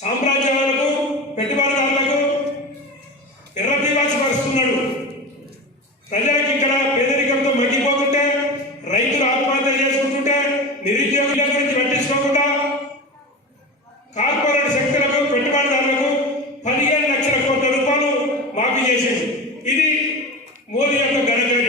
సామ్రాజ్యాలకు పెట్టుబడిదారులకు ఎర్రదీవాసి పరుస్తున్నాడు ప్రజలకు ఇక్కడ పేదరికంతో మగ్గిపోతుంటే రైతులు ఆత్మహత్య చేసుకుంటుంటే నిరుద్యోగుల గురించి పట్టించుకోకుండా కార్పొరేట్ శక్తులకు పెట్టుబడిదారులకు పదిహేను లక్షల కోట్ల రూపాయలు మాఫీ చేసేసి